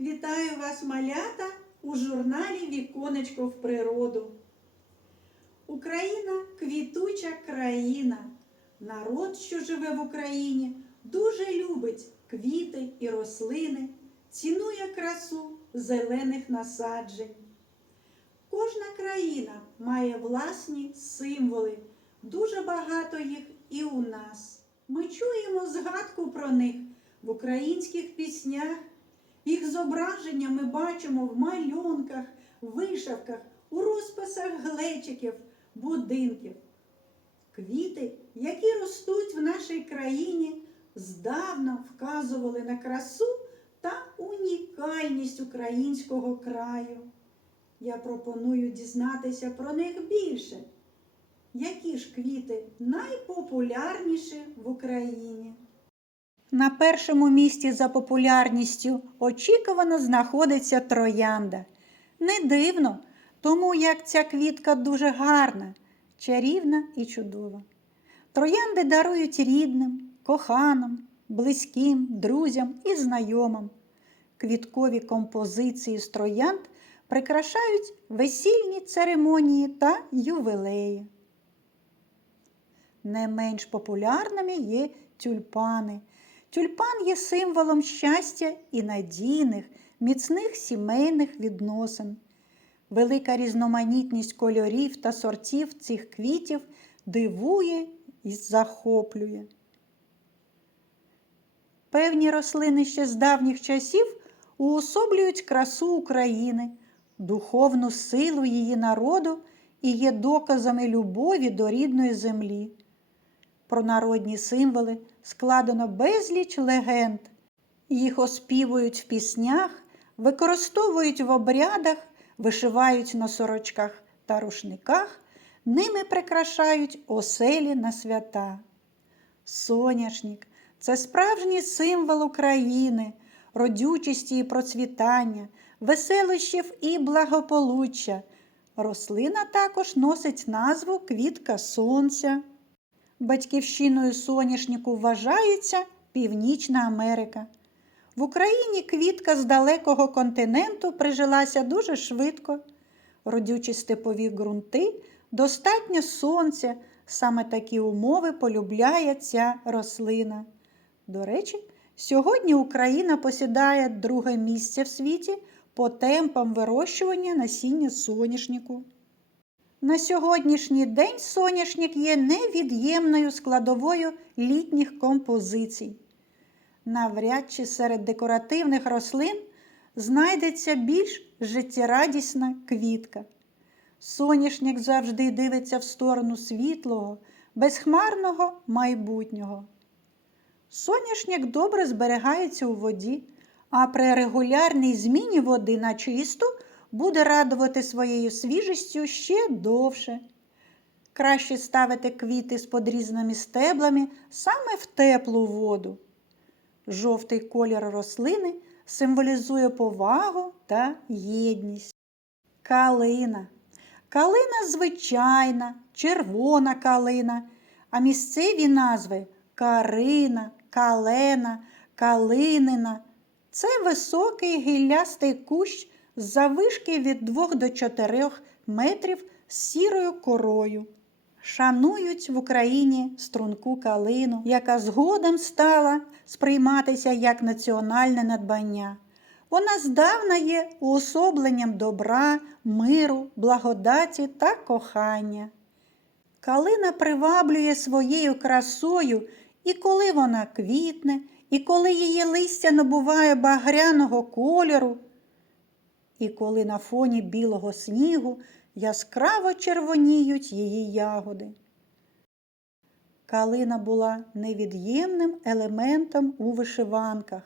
Вітаю вас, малята, у журналі Віконечко в природу. Україна квітуча країна. Народ, що живе в Україні, дуже любить квіти і рослини, цінує красу зелених насаджень. Кожна країна має власні символи, дуже багато їх і у нас. Ми чуємо згадку про них в українських піснях. Їх зображення ми бачимо в малюнках, вишивках, у розписах глечиків, будинків. Квіти, які ростуть в нашій країні, здавна вказували на красу та унікальність українського краю. Я пропоную дізнатися про них більше. Які ж квіти найпопулярніші в Україні? На першому місці за популярністю очікувано знаходиться троянда. Не дивно, тому як ця квітка дуже гарна, чарівна і чудова. Троянди дарують рідним, коханим, близьким, друзям і знайомим. Квіткові композиції з троянд прикрашають весільні церемонії та ювілеї. Не менш популярними є тюльпани. Тюльпан є символом щастя і надійних, міцних сімейних відносин. Велика різноманітність кольорів та сортів цих квітів дивує і захоплює. Певні рослини ще з давніх часів уособлюють красу України, духовну силу її народу і є доказами любові до рідної землі. Про народні символи складено безліч легенд. Їх оспівують в піснях, використовують в обрядах, вишивають на сорочках та рушниках, ними прикрашають оселі на свята. Соняшник це справжній символ України, родючості і процвітання, веселощів і благополуччя. Рослина також носить назву квітка сонця. Батьківщиною соняшнику вважається Північна Америка. В Україні квітка з далекого континенту прижилася дуже швидко. Родючі степові ґрунти, достатньо сонця, саме такі умови полюбляє ця рослина. До речі, сьогодні Україна посідає друге місце в світі по темпам вирощування насіння соняшнику. На сьогоднішній день соняшник є невід'ємною складовою літніх композицій. Навряд чи серед декоративних рослин знайдеться більш життєрадісна квітка. Соняшник завжди дивиться в сторону світлого, безхмарного майбутнього. Соняшник добре зберігається у воді, а при регулярній зміні води на чисту буде радувати своєю свіжістю ще довше. Краще ставити квіти з подрізними стеблами саме в теплу воду. Жовтий колір рослини символізує повагу та єдність. Калина. Калина звичайна, червона калина, а місцеві назви карина, калена, калинина. Це високий гіллястий кущ з завишки від 2 до 4 метрів з сірою корою. Шанують в Україні струнку калину, яка згодом стала сприйматися як національне надбання. Вона здавна є уособленням добра, миру, благодаті та кохання. Калина приваблює своєю красою, і коли вона квітне, і коли її листя набуває багряного кольору, і коли на фоні білого снігу яскраво червоніють її ягоди. Калина була невід'ємним елементом у вишиванках.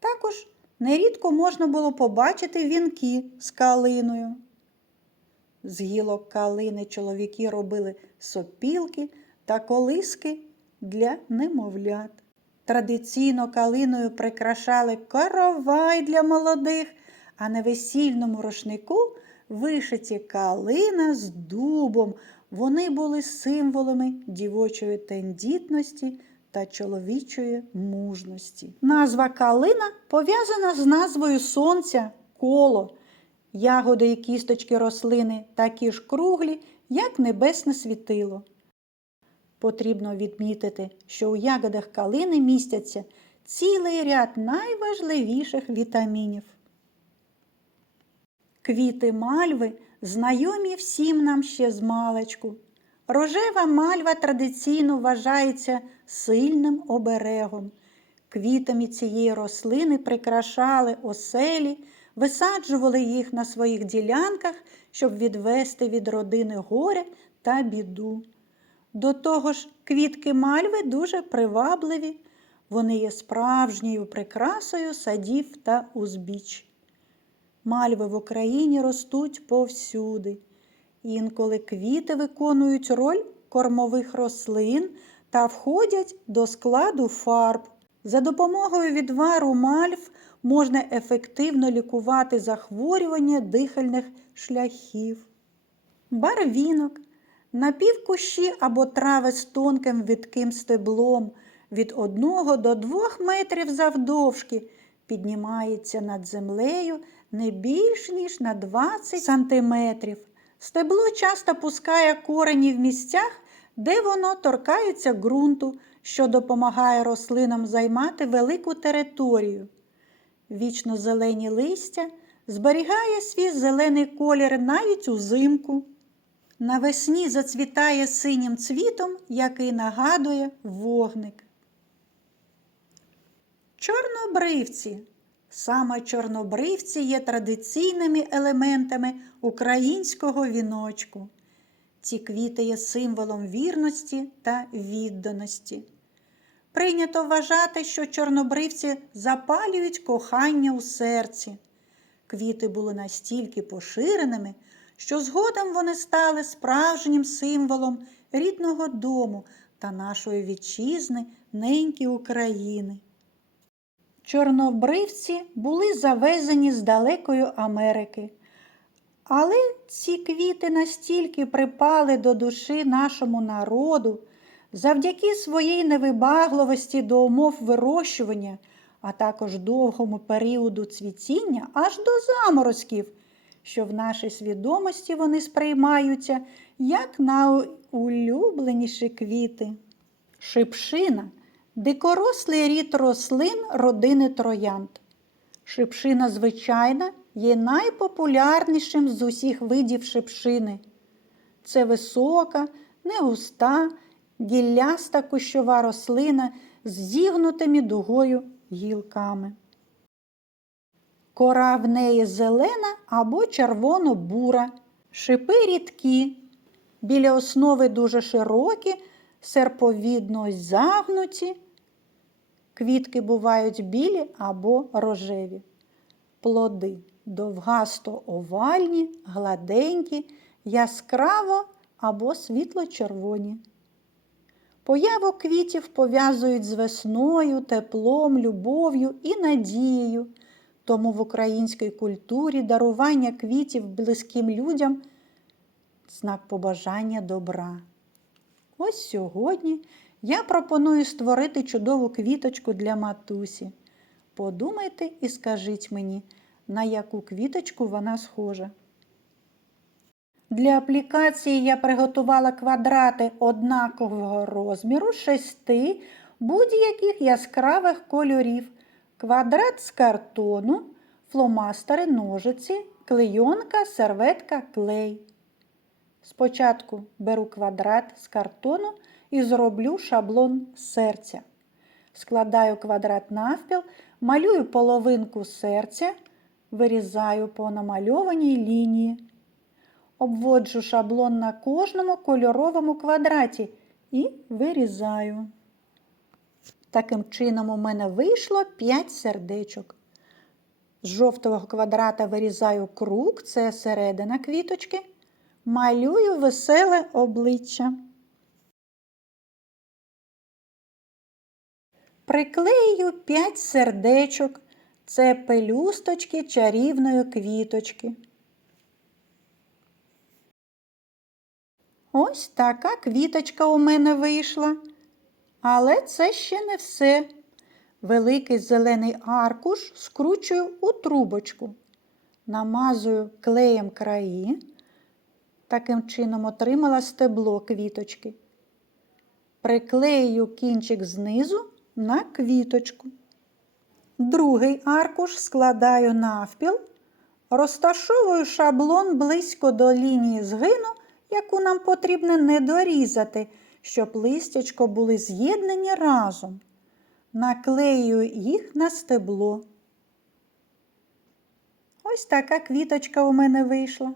Також нерідко можна було побачити вінки з калиною. З гілок калини чоловіки робили сопілки та колиски для немовлят. Традиційно калиною прикрашали каравай для молодих, а на весільному рушнику вишиті калина з дубом. Вони були символами дівочої тендітності та чоловічої мужності. Назва калина пов'язана з назвою сонця коло. Ягоди і кісточки рослини такі ж круглі, як небесне світило. Потрібно відмітити, що у ягодах калини містяться цілий ряд найважливіших вітамінів. Квіти мальви знайомі всім нам ще з маличку. Рожева мальва традиційно вважається сильним оберегом. Квітами цієї рослини прикрашали оселі, висаджували їх на своїх ділянках, щоб відвести від родини горя та біду. До того ж, квітки мальви дуже привабливі, вони є справжньою прикрасою садів та узбіч. Мальви в Україні ростуть повсюди. Інколи квіти виконують роль кормових рослин та входять до складу фарб. За допомогою відвару мальв можна ефективно лікувати захворювання дихальних шляхів. Барвінок напівкущі або трави з тонким відким стеблом від 1 до 2 метрів завдовжки піднімається над землею не більш ніж на 20 сантиметрів. Стебло часто пускає корені в місцях, де воно торкається ґрунту, що допомагає рослинам займати велику територію. Вічно зелені листя зберігає свій зелений колір навіть узимку. Навесні зацвітає синім цвітом, який нагадує вогник. Чорнобривці. Саме чорнобривці є традиційними елементами українського віночку. Ці квіти є символом вірності та відданості. Прийнято вважати, що чорнобривці запалюють кохання у серці. Квіти були настільки поширеними, що згодом вони стали справжнім символом рідного дому та нашої вітчизни, неньки України. Чорнобривці були завезені з далекої Америки. Але ці квіти настільки припали до душі нашому народу, завдяки своїй невибагливості до умов вирощування, а також довгому періоду цвітіння аж до заморозків, що в нашій свідомості вони сприймаються як найулюбленіші квіти. Шипшина дикорослий рід рослин родини троянд. Шипшина звичайна є найпопулярнішим з усіх видів шипшини. Це висока, негуста, гілляста кущова рослина з зігнутими дугою гілками. Кора в неї зелена або червоно-бура, шипи рідкі, біля основи дуже широкі, серповідно загнуті. Квітки бувають білі або рожеві. Плоди довгасто овальні, гладенькі, яскраво або світло-червоні. Появу квітів пов'язують з весною, теплом, любов'ю і надією. Тому в українській культурі дарування квітів близьким людям знак побажання добра. Ось сьогодні я пропоную створити чудову квіточку для матусі. Подумайте і скажіть мені, на яку квіточку вона схожа. Для аплікації я приготувала квадрати однакового розміру шести будь-яких яскравих кольорів, квадрат з картону, фломастери, ножиці, клейонка, серветка, клей. Спочатку беру квадрат з картону і зроблю шаблон серця. Складаю квадрат навпіл, малюю половинку серця, вирізаю по намальованій лінії. Обводжу шаблон на кожному кольоровому квадраті і вирізаю. Таким чином у мене вийшло 5 сердечок. З жовтого квадрата вирізаю круг, це середина квіточки, малюю веселе обличчя. Приклею 5 сердечок, це пелюсточки чарівної квіточки. Ось така квіточка у мене вийшла. Але це ще не все. Великий зелений аркуш скручую у трубочку, намазую клеєм краї. Таким чином отримала стебло квіточки. Приклею кінчик знизу на квіточку. Другий аркуш складаю навпіл, розташовую шаблон близько до лінії згину, яку нам потрібно не дорізати, щоб листячко були з'єднані разом. Наклею їх на стебло. Ось така квіточка у мене вийшла.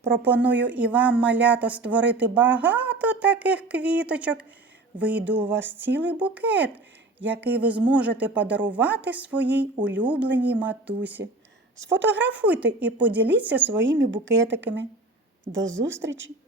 Пропоную і вам, малята, створити багато таких квіточок. Вийду у вас цілий букет, який ви зможете подарувати своїй улюбленій матусі. Сфотографуйте і поділіться своїми букетиками. До зустрічі!